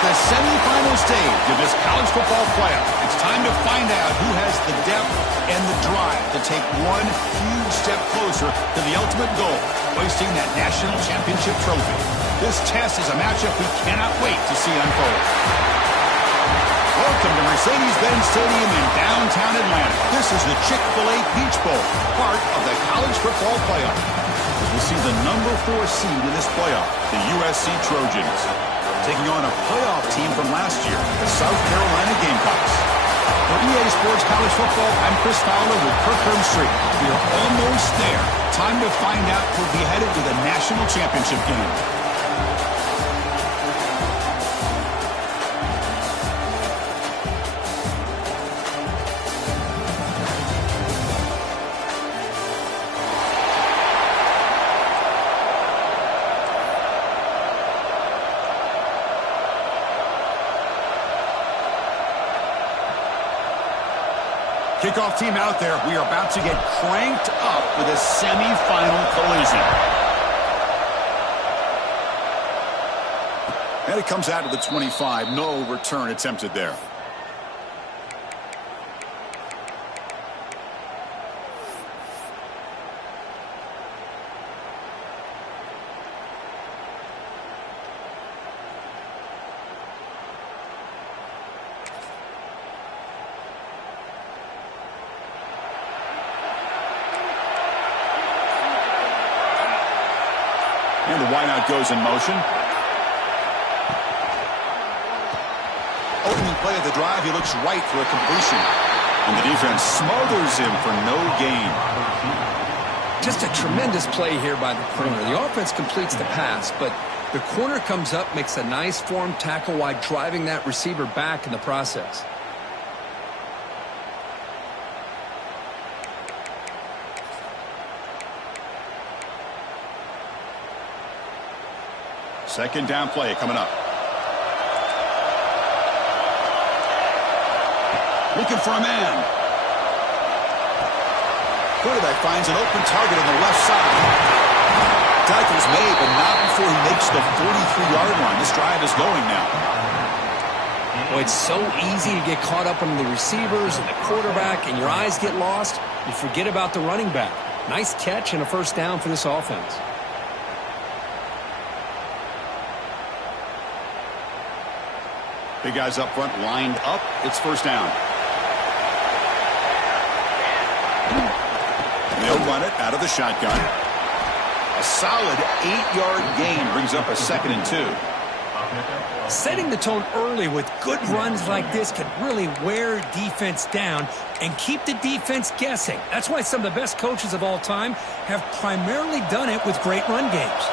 the semifinal stage of this college football playoff. It's time to find out who has the depth and the drive to take one huge step closer to the ultimate goal, hoisting that national championship trophy. This test is a matchup we cannot wait to see unfold. Welcome to Mercedes-Benz Stadium in downtown Atlanta. This is the Chick-fil-A Peach Bowl, part of the college football playoff. As we see the number 4 seed in this playoff, the USC Trojans, taking on a playoff team from last year, the South Carolina Gamecocks. For EA Sports College Football, I'm Chris Fowler with Kirkland Street. We are almost there. Time to find out who'll be headed to the national championship game. Kickoff team out there. We are about to get cranked up for this semifinal collision. And it comes out of the 25. No return attempted there. And the wideout goes in motion. Opening play of the drive, he looks right for a completion. And the defense smothers him for no gain. Just a tremendous play here by the corner. The offense completes the pass, but the corner comes up, makes a nice form tackle while driving that receiver back in the process. Second down play coming up. Looking for a man. Quarterback finds an open target on the left side. Tackle's made, but not before he makes the 43-yard line. This drive is going now. Well, it's so easy to get caught up on the receivers and the quarterback, and your eyes get lost. You forget about the running back. Nice catch and a first down for this offense. Big guys up front lined up. It's first down. They'll run it out of the shotgun. A solid 8-yard gain brings up a 2nd and 2. Setting the tone early with good runs like this can really wear defense down and keep the defense guessing. That's why some of the best coaches of all time have primarily done it with great run games.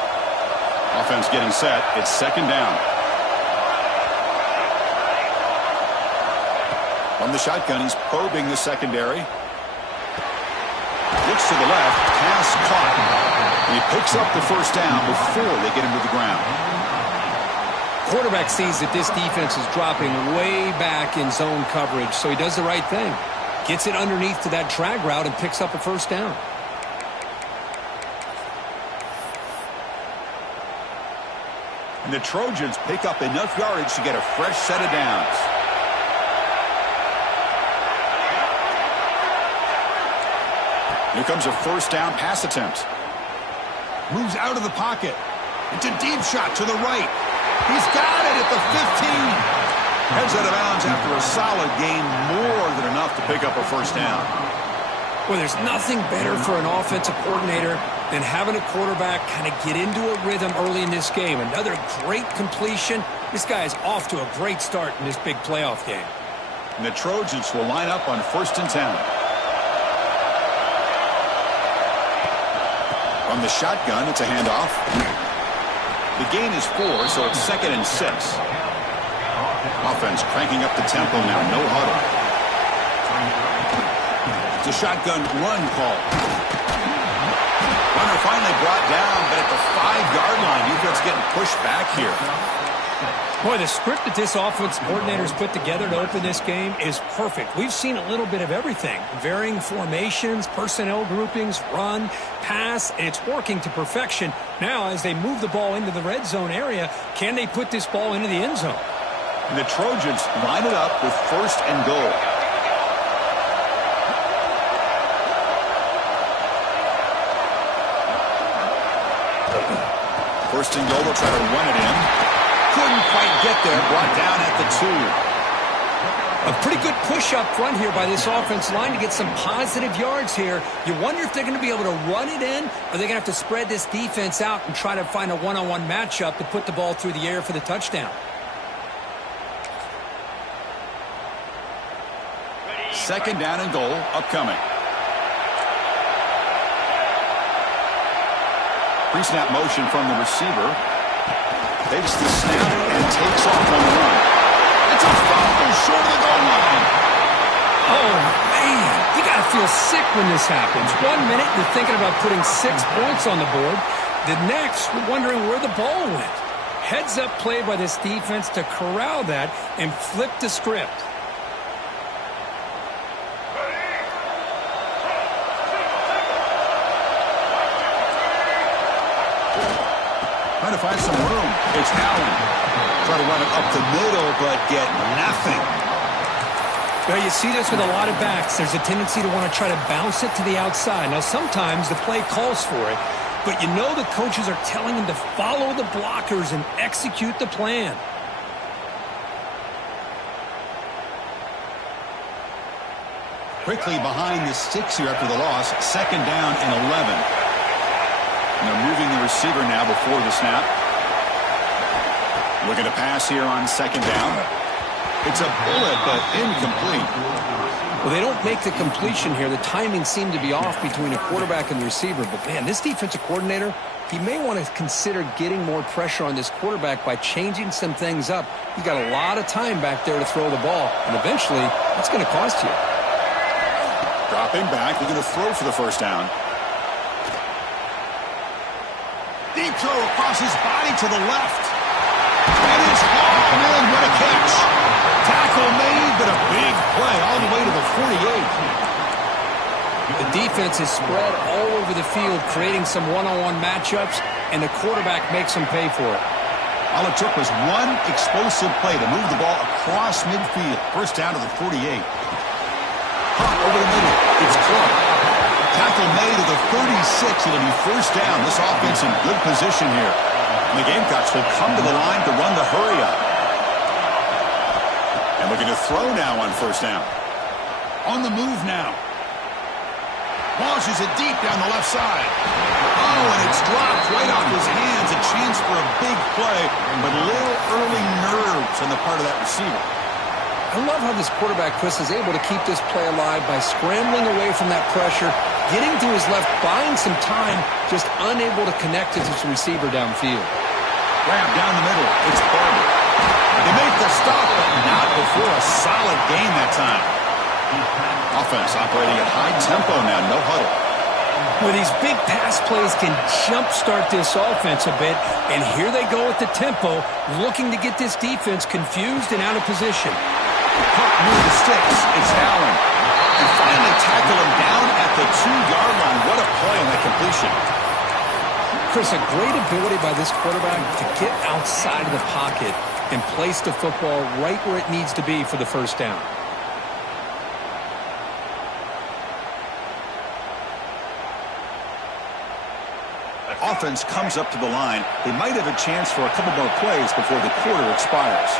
Offense getting set. It's 2nd down. From the shotgun, he's probing the secondary. Looks to the left, pass caught. He picks up the first down before they get him to the ground. Quarterback sees that this defense is dropping way back in zone coverage, so he does the right thing. Gets it underneath to that drag route and picks up a first down. And the Trojans pick up enough yardage to get a fresh set of downs. Here comes a first down pass attempt. Moves out of the pocket. It's a deep shot to the right. He's got it at the 15. Heads out of bounds after a solid gain, more than enough to pick up a first down. Well, there's nothing better for an offensive coordinator than having a quarterback kind of get into a rhythm early in this game. Another great completion. This guy is off to a great start in this big playoff game. And the Trojans will line up on 1st and 10. From the shotgun, it's a handoff. The gain is 4, so it's 2nd and 6. Offense cranking up the tempo now, no huddle. It's a shotgun run call. Runner finally brought down, but at the 5-yard line, defense getting pushed back here. Boy, the script that this offensive coordinator's put together to open this game is perfect. We've seen a little bit of everything. Varying formations, personnel groupings, run, pass, and it's working to perfection. Now, as they move the ball into the red zone area, can they put this ball into the end zone? And the Trojans line it up with 1st and goal. First and goal, they'll try to run it in. Couldn't quite get there, brought down at the 2. A pretty good push up front here by this offense line to get some positive yards here. You wonder if they're going to be able to run it in, or they're going to have to spread this defense out and try to find a one-on-one matchup to put the ball through the air for the touchdown. Second down and goal upcoming. Pre-snap motion from the receiver. Takes the snap and takes off on the run. It's a fumble short of the goal line. Oh, man. You got to feel sick when this happens. 1 minute, you're thinking about putting 6 points on the board. The next, you're wondering where the ball went. Heads-up play by this defense to corral that and flip the script. Trying to find some room. It's Allen. Try to run it up the middle, but get nothing. Well, you see this with a lot of backs. There's a tendency to want to try to bounce it to the outside. Now, sometimes the play calls for it, but you know the coaches are telling them to follow the blockers and execute the plan. Quickly behind the sticks here after the loss. Second down and 11. And they're moving the receiver now before the snap. Looking to pass here on second down. It's a bullet, but incomplete. Well, they don't make the completion here. The timing seemed to be off between a quarterback and the receiver. But, man, this defensive coordinator, he may want to consider getting more pressure on this quarterback by changing some things up. He's got a lot of time back there to throw the ball, and eventually that's going to cost you. Dropping back, they're going to throw for the first down. Deep throw across his body to the left. And it's hauled in. What a catch. Tackle made, but a big play all the way to the 48. The defense is spread all over the field, creating some one-on-one matchups, and the quarterback makes them pay for it. All it took was one explosive play to move the ball across midfield. First down to the 48. Over the middle. It's Clark. Tackle made to the 36. It'll be first down. This offense in good position here. And the Gamecocks will come to the line to run the hurry up. And looking to throw now on first down. On the move now. Launches it deep down the left side. Oh, and it's dropped right off his hands. A chance for a big play, but a little early nerves on the part of that receiver. I love how this quarterback, Chris, is able to keep this play alive by scrambling away from that pressure, getting to his left, buying some time, just unable to connect to his receiver downfield. Grab down the middle. It's Barber. They make the stop, but not before a solid gain that time. Offense operating at high tempo now, no huddle. Well, these big pass plays can jumpstart this offense a bit, and here they go at the tempo, looking to get this defense confused and out of position. Puck near the sticks. It's Allen. And finally tackle him down at the 2-yard line. What a play on that completion. Chris, a great ability by this quarterback to get outside of the pocket and place the football right where it needs to be for the first down. Offense comes up to the line. They might have a chance for a couple more plays before the quarter expires.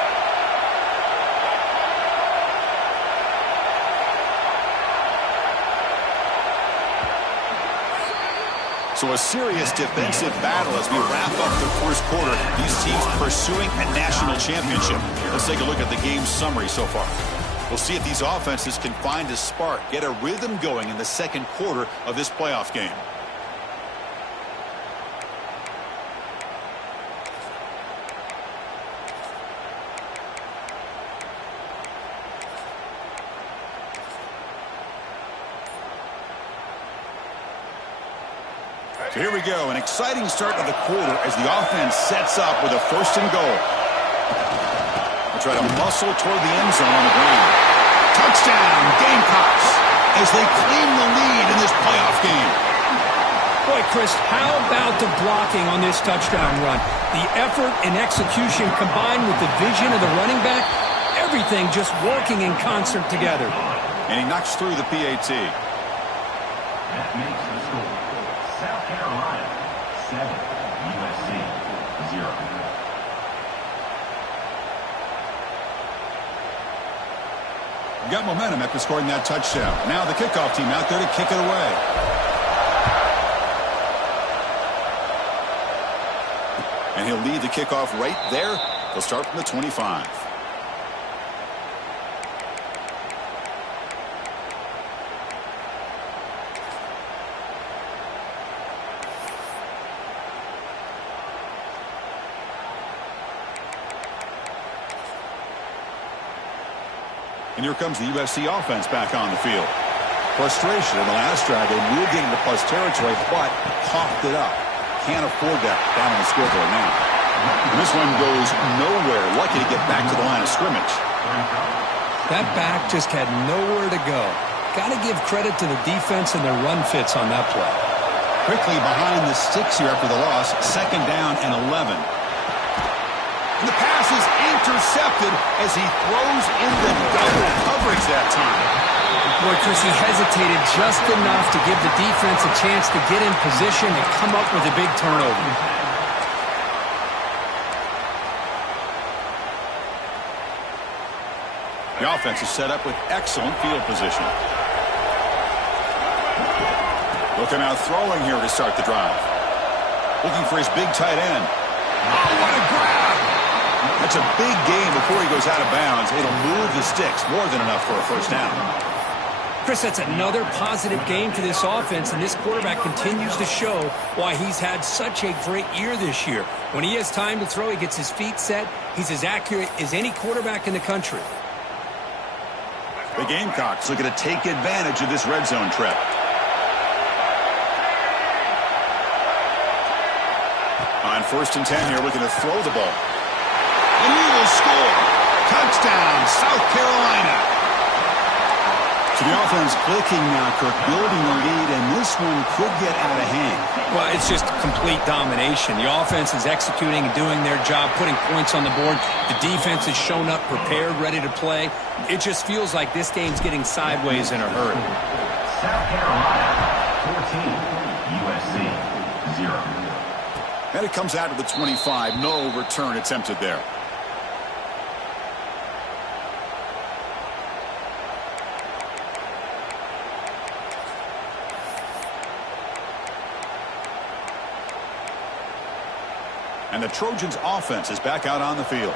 So a serious defensive battle as we wrap up the first quarter. These teams pursuing a national championship. Let's take a look at the game summary so far. We'll see if these offenses can find a spark, get a rhythm going in the second quarter of this playoff game. So here we go, an exciting start to the quarter as the offense sets up with a first and goal. They'll try to muscle toward the end zone on the ground. Touchdown, Gamecocks, as they claim the lead in this playoff game. Boy, Chris, how about the blocking on this touchdown run? The effort and execution combined with the vision of the running back, everything just working in concert together. And he knocks through the PAT. That makes the score South Carolina 7, USC 0. Got momentum after scoring that touchdown. Now the kickoff team out there to kick it away. And he'll lead the kickoff right there. They'll start from the 25. And here comes the USC offense back on the field. Frustration in the last drive. They moved into plus territory, but coughed it up. Can't afford that down on the scoreboard now. And this one goes nowhere. Lucky to get back to the line of scrimmage. That back just had nowhere to go. Got to give credit to the defense and their run fits on that play. Quickly behind the sticks here after the loss. 2nd down and 11. And the pass is intercepted as he throws in the double coverage that time. Boy, Chris, he hesitated just enough to give the defense a chance to get in position and come up with a big turnover. The offense is set up with excellent field position. Looking out throwing here to start the drive. Looking for his big tight end. Oh, what a grab! That's a big gain before he goes out of bounds. It'll move the sticks. More than enough for a first down. Chris, that's another positive game for this offense, and this quarterback continues to show why he's had such a great year this year. When he has time to throw, he gets his feet set. He's as accurate as any quarterback in the country. The Gamecocks looking to take advantage of this red zone trip. On 1st and 10 here, looking to throw the ball. And he will score. Touchdown, South Carolina. So the offense clicking now, Kirk, building a lead, and this one could get out of hand. Well, it's just complete domination. The offense is executing and doing their job, putting points on the board. The defense has shown up, prepared, ready to play. It just feels like this game's getting sideways in a hurry. South Carolina 14, USC 0. And it comes out of the 25. No return attempted there. And the Trojans' offense is back out on the field.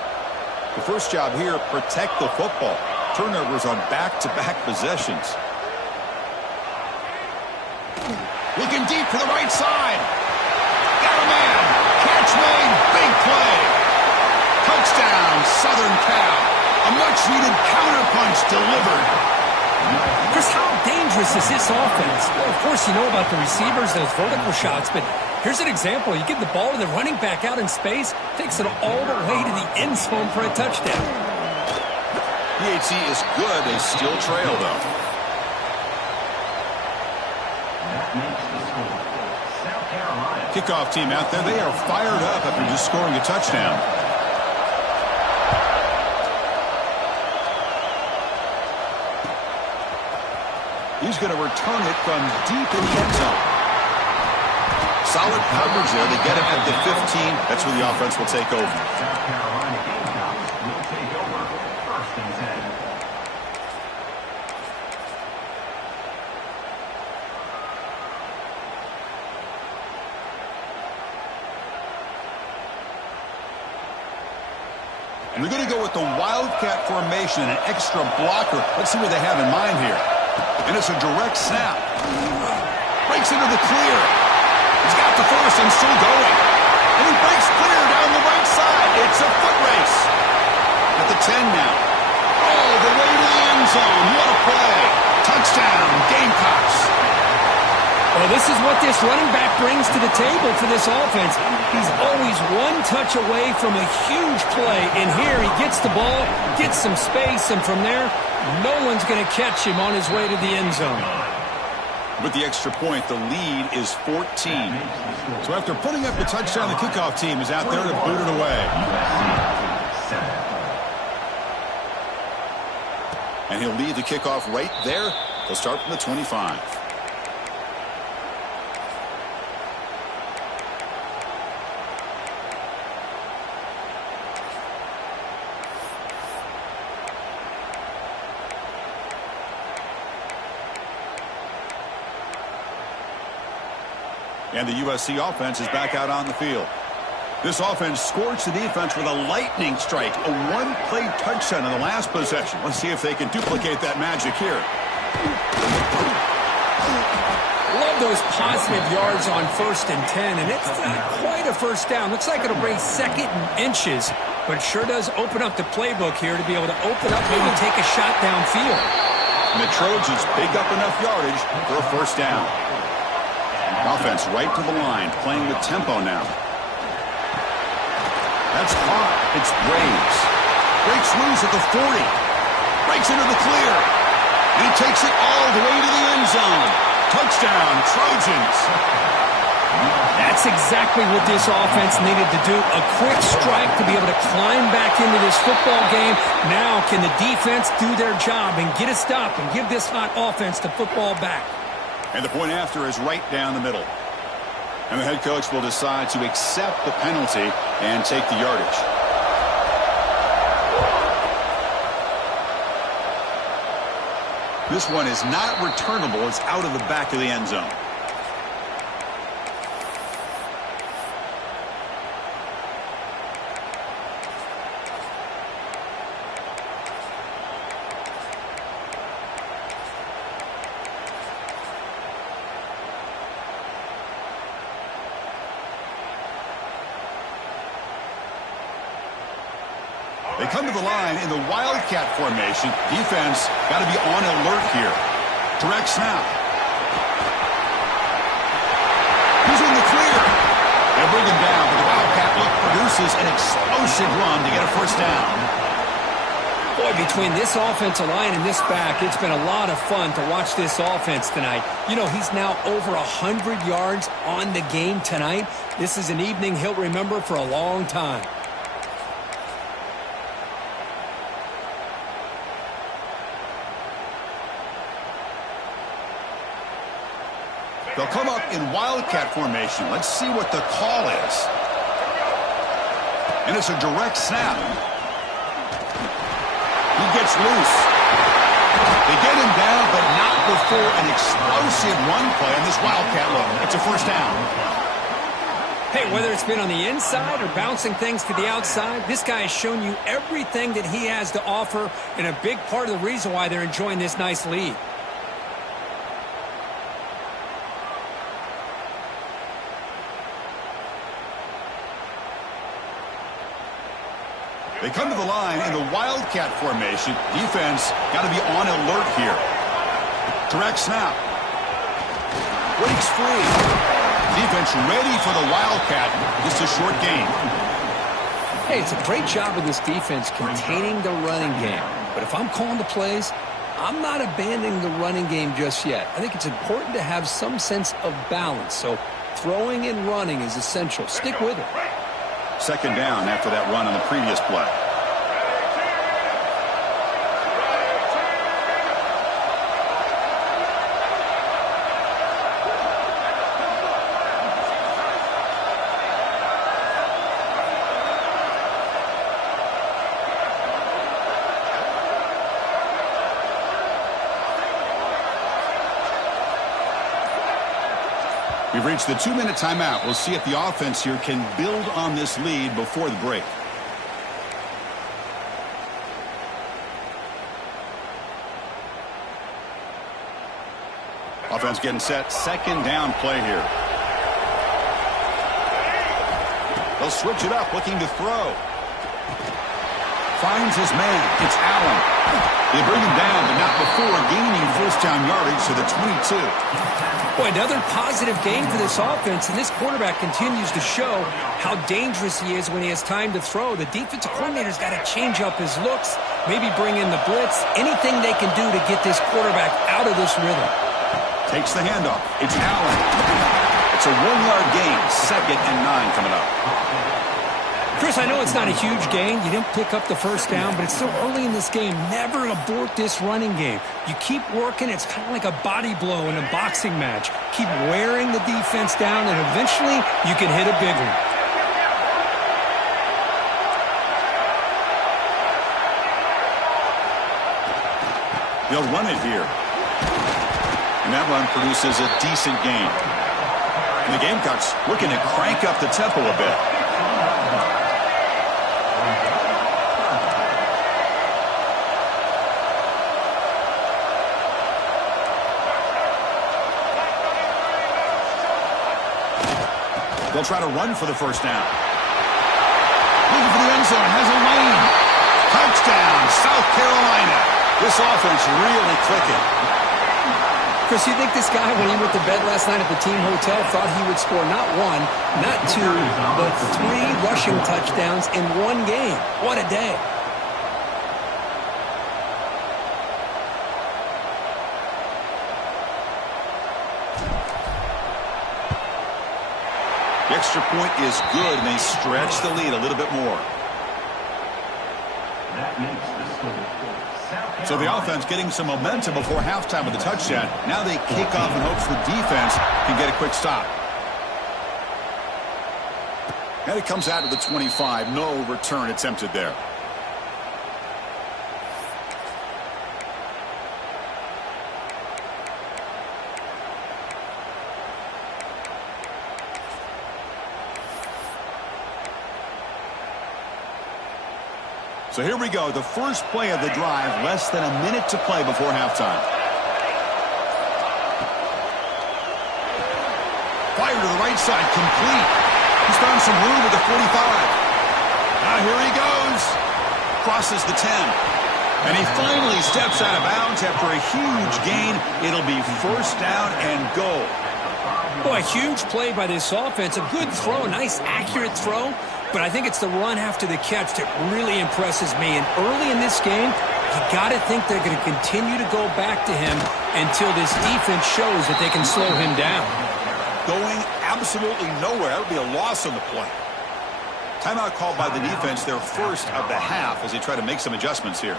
The first job here, protect the football. Turnovers on back-to-back possessions. Looking deep to the right side. Got a man. Catch made. Big play. Touchdown, Southern Cal. A much-needed counterpunch delivered. Chris, how dangerous is this offense? Well, of course, you know about the receivers, those vertical shots, but here's an example. You give the ball to the running back out in space, takes it all the way to the end zone for a touchdown. PAT is good. They still trail, though. That makes the score South Carolina. Kickoff team out there. They are fired up after just scoring a touchdown. He's going to return it from deep in the end zone. Solid coverage there. They get him at the 15. That's where the offense will take over. South Carolina Gamecocks will take over 1st and 10. And they're going to go with the Wildcat formation and an extra blocker. Let's see what they have in mind here. And it's a direct snap. Breaks into the clear. He's got the first and still going. And he breaks clear down the right side. It's a foot race. At the 10 now. All the way to the end zone. What a play. Touchdown, Gamecocks. Well, this is what this running back brings to the table for this offense. He's always one touch away from a huge play. And here he gets the ball, gets some space, and from there, no one's going to catch him on his way to the end zone. With the extra point, the lead is 14. So after putting up the touchdown, the kickoff team is out there to boot it away. And he'll lead the kickoff right there. They'll start from the 25. And the USC offense is back out on the field. This offense scorched the defense with a lightning strike, a one-play touchdown in the last possession. Let's see if they can duplicate that magic here. Love those positive yards on 1st and 10, and it's not quite a first down. Looks like it'll bring 2nd and inches, but it sure does open up the playbook here to be able to open up, maybe take a shot downfield. And the Trojans pick up enough yardage for a first down. Offense right to the line, playing with tempo now. That's caught. It's Braves. Breaks loose at the 40. Breaks into the clear. And he takes it all the way to the end zone. Touchdown, Trojans. That's exactly what this offense needed to do. A quick strike to be able to climb back into this football game. Now can the defense do their job and get a stop and give this hot offense the football back? And the point after is right down the middle. And the head coach will decide to accept the penalty and take the yardage. This one is not returnable. It's out of the back of the end zone. They come to the line in the Wildcat formation. Defense got to be on alert here. Direct snap. He's in the clear. They'll bring him down, but the Wildcat look produces an explosive run to get a first down. Boy, between this offensive line and this back, it's been a lot of fun to watch this offense tonight. You know, he's now over 100 yards on the game tonight. This is an evening he'll remember for a long time. They'll come up in Wildcat formation. Let's see what the call is. And it's a direct snap. He gets loose. They get him down, but not before an explosive run play on this Wildcat look. It's a first down. Hey, whether it's been on the inside or bouncing things to the outside, this guy has shown you everything that he has to offer, and a big part of the reason why they're enjoying this nice lead. They come to the line in the Wildcat formation. Defense got to be on alert here. Direct snap. Breaks free. Defense ready for the Wildcat. Just a short gain. Hey, it's a great job of this defense containing the running game. But if I'm calling the plays, I'm not abandoning the running game just yet. I think it's important to have some sense of balance. So throwing and running is essential. Stick with it. Second down after that run on the previous play. We've reached the 2-minute timeout. We'll see if the offense here can build on this lead before the break. Offense getting set. Second down play here. They'll switch it up, looking to throw. Finds his man. It's Allen. They bring him down, but not before gaining first down yardage to the 22. Boy, another positive game for this offense, and this quarterback continues to show how dangerous he is when he has time to throw. The defensive coordinator's got to change up his looks, maybe bring in the blitz, anything they can do to get this quarterback out of this rhythm. Takes the handoff. It's Allen. It's a 1-yard gain. 2nd and 9 coming up. Chris, I know it's not a huge gain. You didn't pick up the first down, but it's still early in this game. Never abort this running game. You keep working. It's kind of like a body blow in a boxing match. Keep wearing the defense down, and eventually you can hit a big one. They'll run it here. And that run produces a decent gain. And the Gamecocks looking to crank up the tempo a bit. They'll try to run for the first down. Looking for the end zone. Has a lane. Touchdown, South Carolina. This offense really clicking. Chris, you think this guy, when he went to bed last night at the team hotel, thought he would score not 1, not 2, but 3 rushing touchdowns in one game? What a day. The extra point is good, and they stretch the lead a little bit more. That makes the score. So the offense getting some momentum before halftime with the touchdown. Now they kick off in hopes the defense can get a quick stop. And it comes out to the 25. No return attempted there. So here we go, the first play of the drive, less than a minute to play before halftime. Fire to the right side, complete. He's found some room at the 45. Now here he goes. Crosses the 10. And he finally steps out of bounds after a huge gain. It'll be first down and goal. Boy, a huge play by this offense. A good throw, nice accurate throw. But I think it's the run after the catch that really impresses me. And early in this game, you got to think they're going to continue to go back to him until this defense shows that they can slow him down. Going absolutely nowhere. That would be a loss on the play. Timeout called by the defense, their first of the half, as they try to make some adjustments here.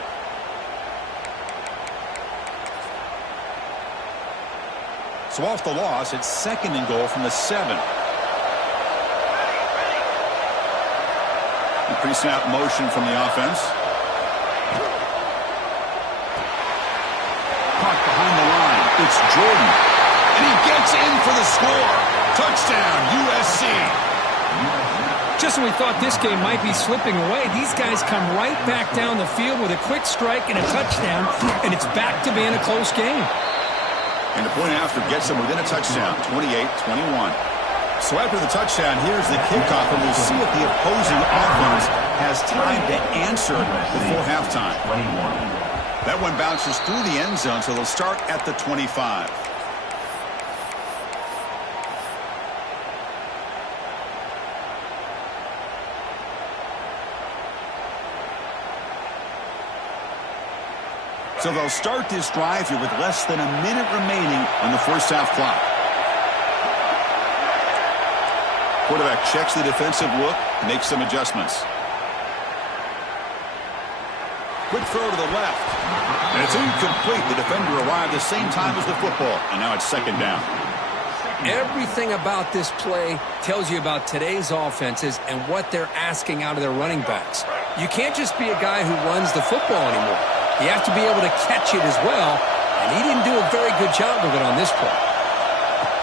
So off the loss, it's 2nd and goal from the 7. Pre-snap motion from the offense. Caught behind the line. It's Jordan. And he gets in for the score. Touchdown, USC. Just when we thought this game might be slipping away, these guys come right back down the field with a quick strike and a touchdown, and it's back to being a close game. And the point after gets them within a touchdown, 28-21. So after the touchdown, here's the kickoff, and we'll see if the opposing offense has time to answer before halftime. That one bounces through the end zone, so they'll start at the 25. So they'll start this drive here with less than a minute remaining on the first half clock. Quarterback checks the defensive look, makes some adjustments. Quick throw to the left. And it's incomplete. The defender arrived the same time as the football. And now it's 2nd down. Everything about this play tells you about today's offenses and what they're asking out of their running backs. You can't just be a guy who runs the football anymore. You have to be able to catch it as well. And he didn't do a very good job of it on this play.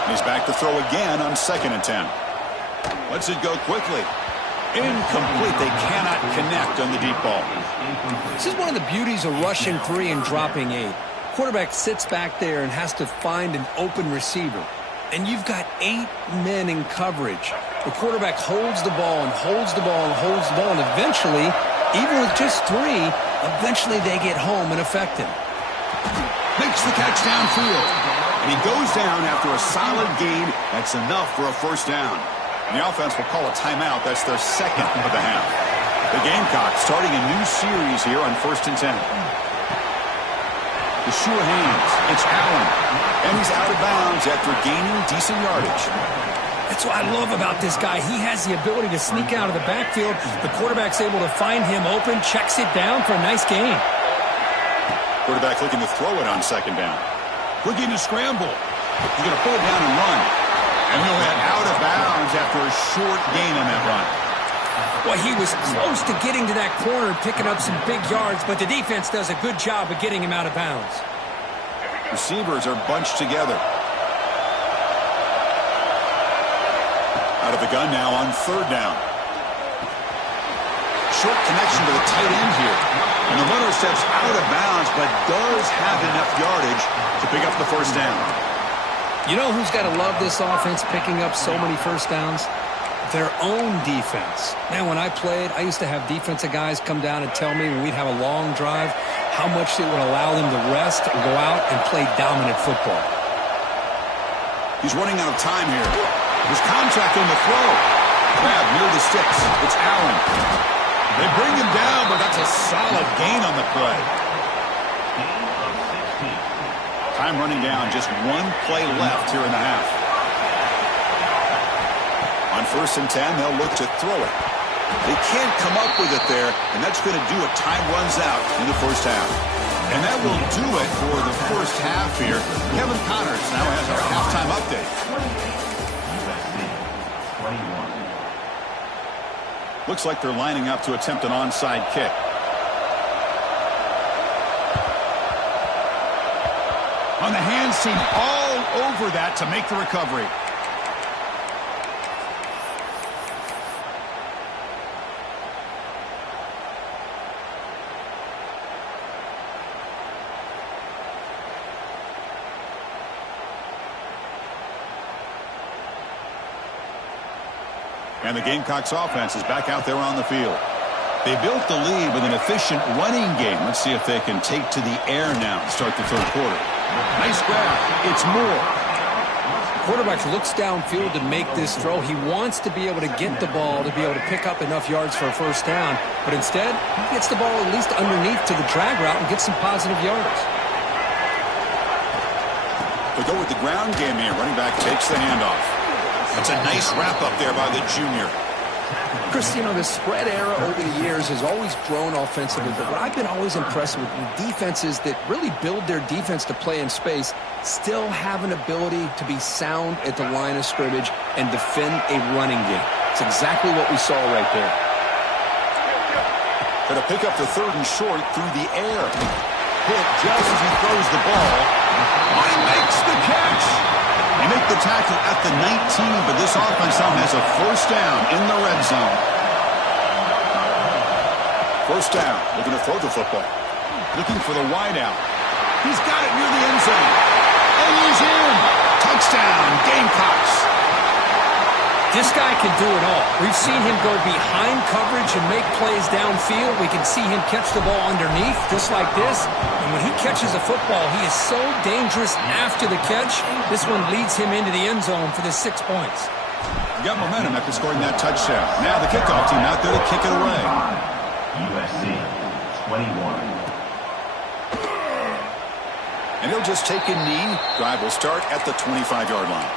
He's back to throw again on 2nd and 10. Lets it go quickly. Incomplete. They cannot connect on the deep ball. This is one of the beauties of rushing 3 and dropping 8. Quarterback sits back there and has to find an open receiver. And you've got 8 men in coverage. The quarterback holds the ball and holds the ball and holds the ball. And eventually, even with just 3, eventually they get home and affect him. Makes the catch downfield. And he goes down after a solid gain. That's enough for a first down. And the offense will call a timeout. That's their 2nd of the half. The Gamecocks starting a new series here on 1st and 10. The sure hands. It's Allen. And he's out of bounds after gaining decent yardage. That's what I love about this guy. He has the ability to sneak out of the backfield. The quarterback's able to find him open, checks it down for a nice gain. Quarterback looking to throw it on second down. Looking to scramble. He's going to pull it down and run. And he'll head out of bounds after a short gain on that run. Well, he was close to getting to that corner and picking up some big yards, but the defense does a good job of getting him out of bounds. Receivers are bunched together. Out of the gun now on third down. Short connection to the tight end here. And the runner steps out of bounds, but does have enough yardage to pick up the first down. You know who's got to love this offense picking up so many first downs? Their own defense. Man, when I played, I used to have defensive guys come down and tell me when we'd have a long drive how much it would allow them to rest and go out and play dominant football. He's running out of time here. There's contact on the throw. Grab near the sticks. It's Allen. They bring him down, but that's a solid gain on the play. Time running down. Just one play left here in the half. On 1st and 10, they'll look to throw it. They can't come up with it there, and that's going to do it. Time runs out in the first half. And that will do it for the first half here. Kevin Connors now has our halftime update. Looks like they're lining up to attempt an onside kick. On the hands team, all over that to make the recovery. And the Gamecocks offense is back out there on the field. They built the lead with an efficient running game. Let's see if they can take to the air now to start the third quarter. Nice grab. It's Moore. Quarterback looks downfield to make this throw. He wants to be able to get the ball to be able to pick up enough yards for a first down. But instead, he gets the ball at least underneath to the drag route and gets some positive yards. They go with the ground game here. Running back takes the handoff. That's a nice wrap up there by the junior. Chris, you know, the spread era over the years has always grown offensively, but what I've been always impressed with defenses that really build their defense to play in space still have an ability to be sound at the line of scrimmage and defend a running game. It's exactly what we saw right there. Going to pick up the 3rd and short through the air. Hit just as he throws the ball. Oh, he makes the catch. They make the tackle at the 19, but this offense now has a first down in the red zone. First down, looking to throw the football. Looking for the wideout. He's got it near the end zone. And he's in. Touchdown, Gamecocks. This guy can do it all. We've seen him go behind coverage and make plays downfield. We can see him catch the ball underneath, just like this. And when he catches a football, he is so dangerous after the catch. This one leads him into the end zone for the 6 points. He got momentum after scoring that touchdown. Now the kickoff team out there to kick it away. USC 21. And he'll just take a knee. Drive will start at the 25-yard line.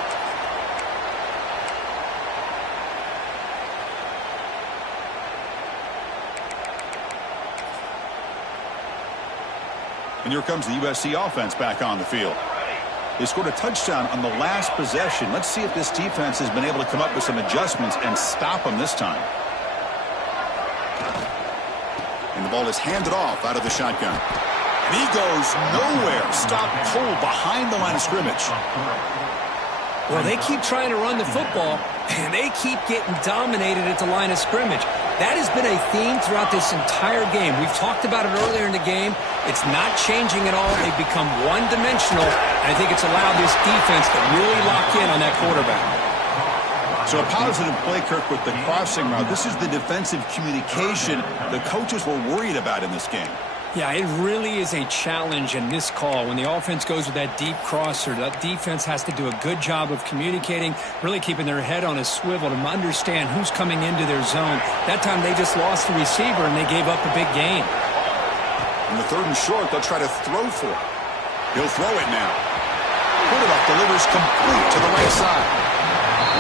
And here comes the USC offense back on the field. They scored a touchdown on the last possession. Let's see if this defense has been able to come up with some adjustments and stop them this time. And the ball is handed off out of the shotgun. And he goes nowhere. Stop cold behind the line of scrimmage. Well, they keep trying to run the football, and they keep getting dominated at the line of scrimmage. That has been a theme throughout this entire game. We've talked about it earlier in the game. It's not changing at all. They've become one-dimensional, and I think it's allowed this defense to really lock in on that quarterback. So a positive play, Kirk, with the crossing route. This is the defensive communication the coaches were worried about in this game. Yeah, it really is a challenge in this call. When the offense goes with that deep crosser, that defense has to do a good job of communicating, really keeping their head on a swivel to understand who's coming into their zone. That time they just lost the receiver and they gave up a big gain. In the 3rd and short, they'll try to throw for it. He'll throw it now. Quarterback delivers complete to the right side.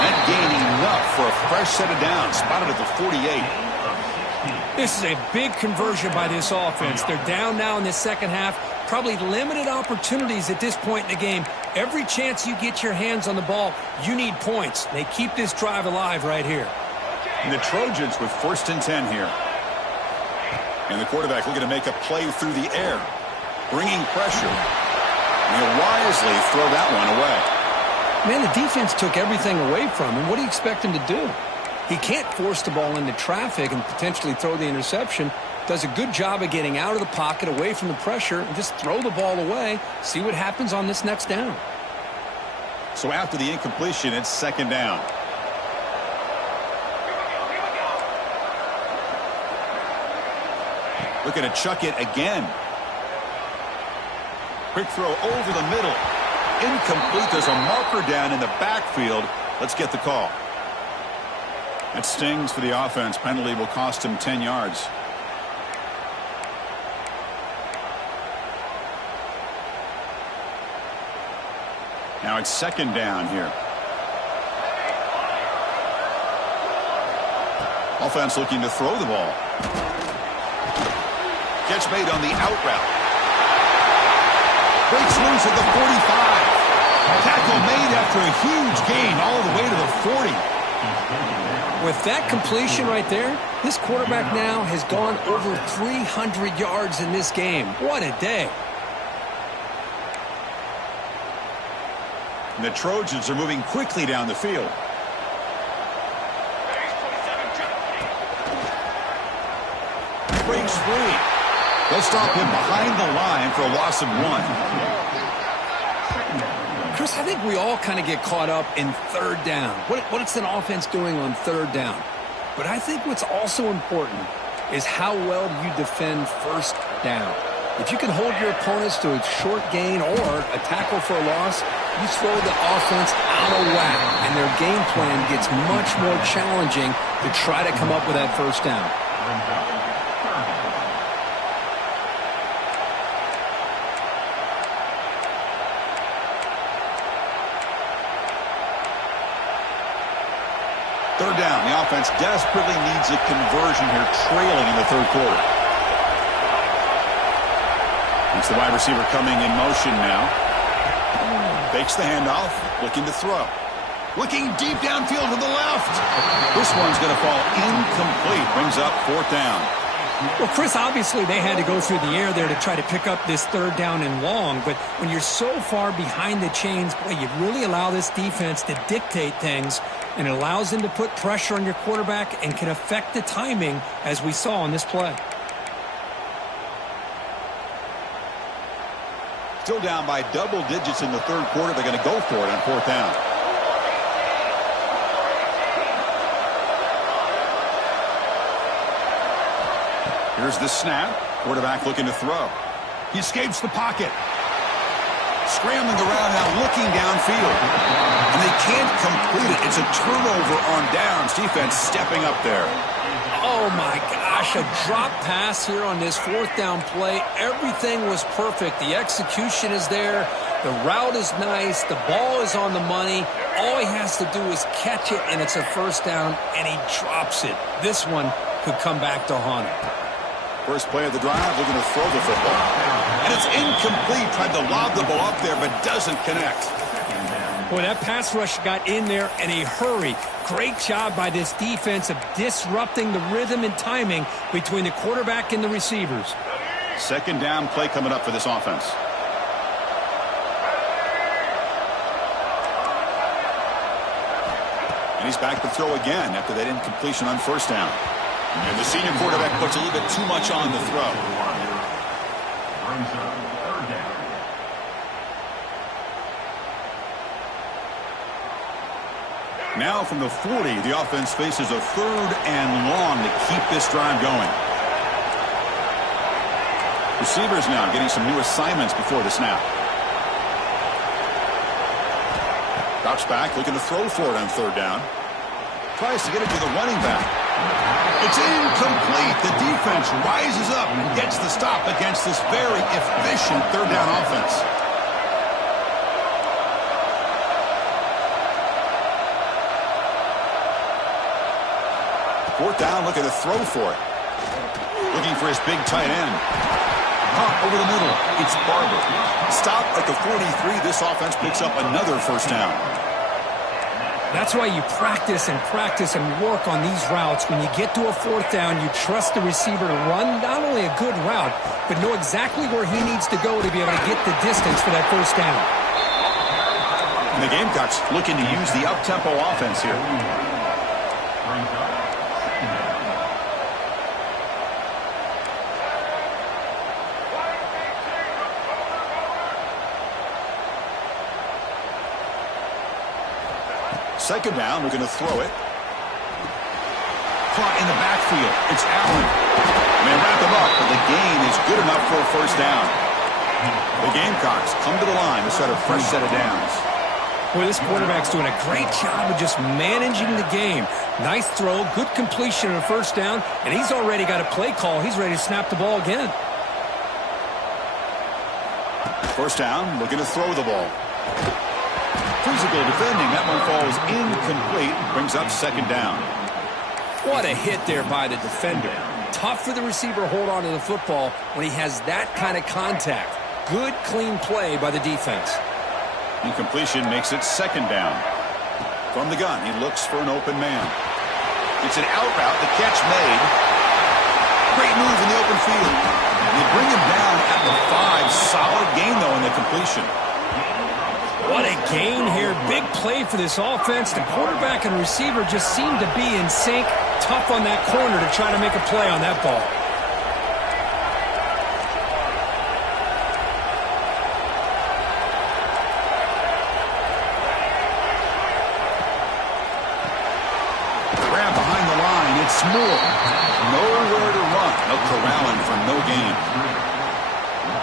That gain enough for a fresh set of downs, spotted at the 48. This is a big conversion by this offense. They're down now in the second half. Probably limited opportunities at this point in the game. Every chance you get your hands on the ball, you need points. They keep this drive alive right here. And the Trojans with 1st and 10 here. And the quarterback looking to make a play through the air. Bringing pressure. And he'll wisely throw that one away. Man, the defense took everything away from him. What do you expect him to do? He can't force the ball into traffic and potentially throw the interception. Does a good job of getting out of the pocket, away from the pressure, and just throw the ball away. See what happens on this next down. So after the incompletion, it's 2nd down. Looking to chuck it again. Quick throw over the middle. Incomplete. There's a marker down in the backfield. Let's get the call. That stings for the offense. Penalty will cost him 10 yards. Now it's 2nd down here. Offense looking to throw the ball. Catch made on the out route. Breaks loose at the 45. Tackle made after a huge gain all the way to the 40. With that completion right there, this quarterback now has gone over 300 yards in this game. What a day. And the Trojans are moving quickly down the field. Breaks free. They'll stop him behind the line for a loss of 1. Chris, I think we all kind of get caught up in 3rd down. What's an offense doing on 3rd down? But I think what's also important is how well you defend 1st down. If you can hold your opponents to a short gain or a tackle for a loss, you throw the offense out of whack, and their game plan gets much more challenging to try to come up with that 1st down. Third down. The offense desperately needs a conversion here, trailing in the 3rd quarter. It's the wide receiver coming in motion now. Fakes the handoff, looking to throw. Looking deep downfield to the left. This one's going to fall incomplete. Brings up 4th down. Well, Chris, obviously they had to go through the air there to try to pick up this 3rd down and long. But when you're so far behind the chains, boy, you really allow this defense to dictate things. And it allows them to put pressure on your quarterback and can affect the timing, as we saw on this play. Still down by double digits in the 3rd quarter. They're going to go for it on 4th down. Here's the snap. Quarterback looking to throw. He escapes the pocket. Scrambling around now, looking downfield. And they can't complete it. It's a turnover on downs. Defense stepping up there. Oh, my gosh, a drop pass here on this 4th down play. Everything was perfect. The execution is there. The route is nice. The ball is on the money. All he has to do is catch it, and it's a 1st down, and he drops it. This one could come back to haunt him. First play of the drive, looking to throw the football. And it's incomplete. Tried to lob the ball up there, but doesn't connect. Boy, that pass rush got in there in a hurry. Great job by this defense of disrupting the rhythm and timing between the quarterback and the receivers. 2nd down play coming up for this offense. And he's back to throw again after that incompletion on 1st down. And the senior quarterback puts a little bit too much on the throw. Now from the 40, the offense faces a 3rd and long to keep this drive going. Receivers now getting some new assignments before the snap. Drops back, looking to throw for it on 3rd down. Tries to get it to the running back. It's incomplete. The defense rises up and gets the stop against this very efficient 3rd down offense. Fourth down, looking to throw for it. Looking for his big tight end. Pump over the middle. It's Barber. Stop at the 43. This offense picks up another first down. That's why you practice and work on these routes. When you get to a fourth down, you trust the receiver to run not only a good route, but know exactly where he needs to go to be able to get the distance for that first down. And the Gamecocks looking to use the up-tempo offense here. Second down, we're going to throw it. Caught in the backfield. It's Allen. And they wrap him up, but the gain is good enough for a first down. The Gamecocks come to the line to set a fresh set of downs. Boy, this quarterback's doing a great job of just managing the game. Nice throw, good completion on a first down, and he's already got a play call. He's ready to snap the ball again. First down, looking to throw the ball. Physical defending. That one falls incomplete. Brings up second down. What a hit there by the defender. Tough for the receiver to hold on to the football when he has that kind of contact. Good, clean play by the defense. Incompletion makes it second down. From the gun, he looks for an open man. It's an out route. The catch made. Great move in the open field. They bring him down at the 5. Solid gain, though, in the completion. What a gain here. Big play for this offense. The quarterback and receiver just seem to be in sync. Tough on that corner to try to make a play on that ball. Grab behind the line. It's Moore. Nowhere to run. No corralling for no gain.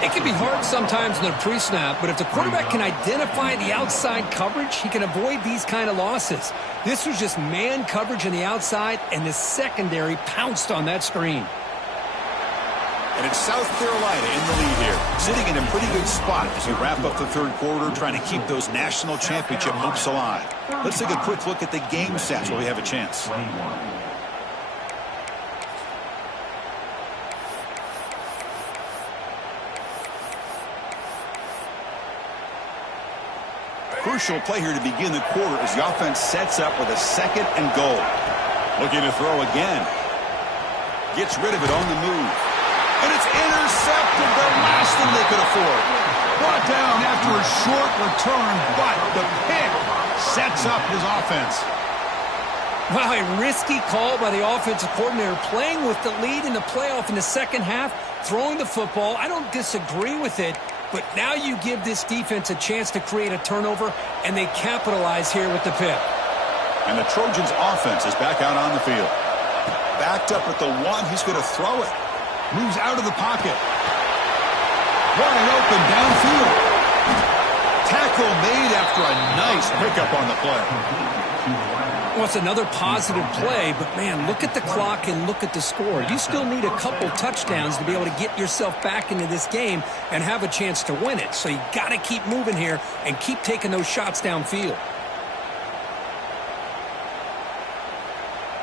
It can be hard sometimes in the pre-snap, but if the quarterback can identify the outside coverage, he can avoid these kind of losses. This was just man coverage on the outside, and the secondary pounced on that screen. And it's South Carolina in the lead here, sitting in a pretty good spot as we wrap up the third quarter, trying to keep those national championship hopes alive. Let's take a quick look at the game stats while we have a chance. Crucial play here to begin the quarter as the offense sets up with a second and goal. Looking to throw again. Gets rid of it on the move. And it's intercepted, the last thing they could afford. Brought down after a short return, but the pick sets up his offense. Wow, a risky call by the offensive coordinator, playing with the lead in the playoff in the second half, throwing the football. I don't disagree with it. But now you give this defense a chance to create a turnover, and they capitalize here with the pick. And the Trojans' offense is back out on the field. Backed up at the 1, he's going to throw it. Moves out of the pocket. Wide open downfield. Tackle made after a nice pickup on the play. Well, it's another positive play, but, man, look at the clock and look at the score. You still need a couple touchdowns to be able to get yourself back into this game and have a chance to win it. So you got to keep moving here and keep taking those shots downfield.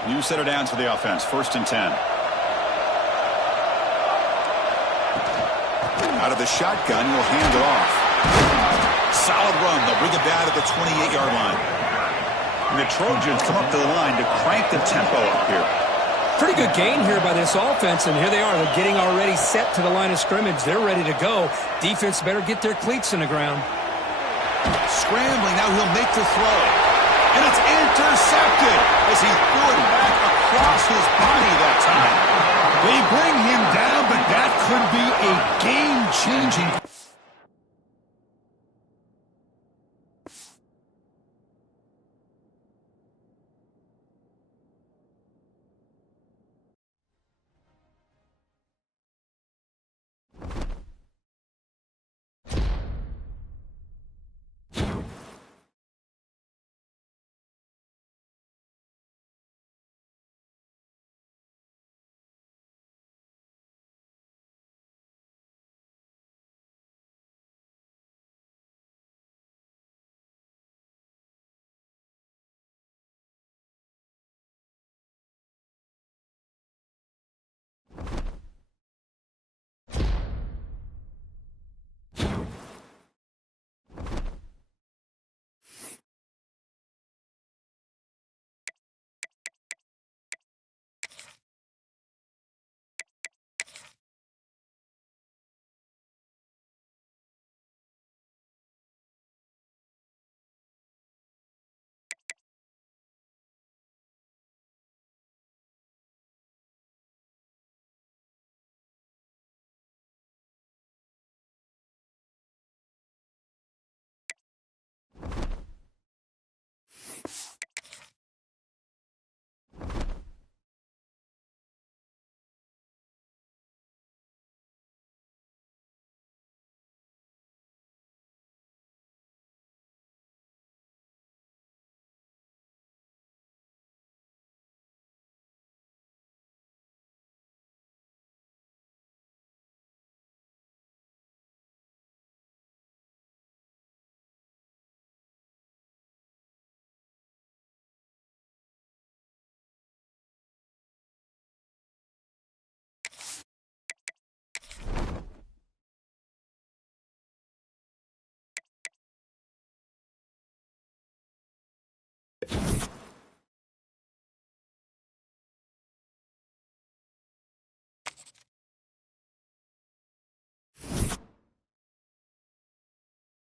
New set of downs for the offense. 1st and 10. Out of the shotgun, he'll hand it off. Solid run. They'll bring it down at the 28-yard line. And the Trojans come up to the line to crank the tempo up here. Pretty good gain here by this offense, and here they are. They're getting already set to the line of scrimmage. They're ready to go. Defense better get their cleats in the ground. Scrambling. Now he'll make the throw. And it's intercepted as he threw it back across his body that time. They bring him down, but that could be a game-changing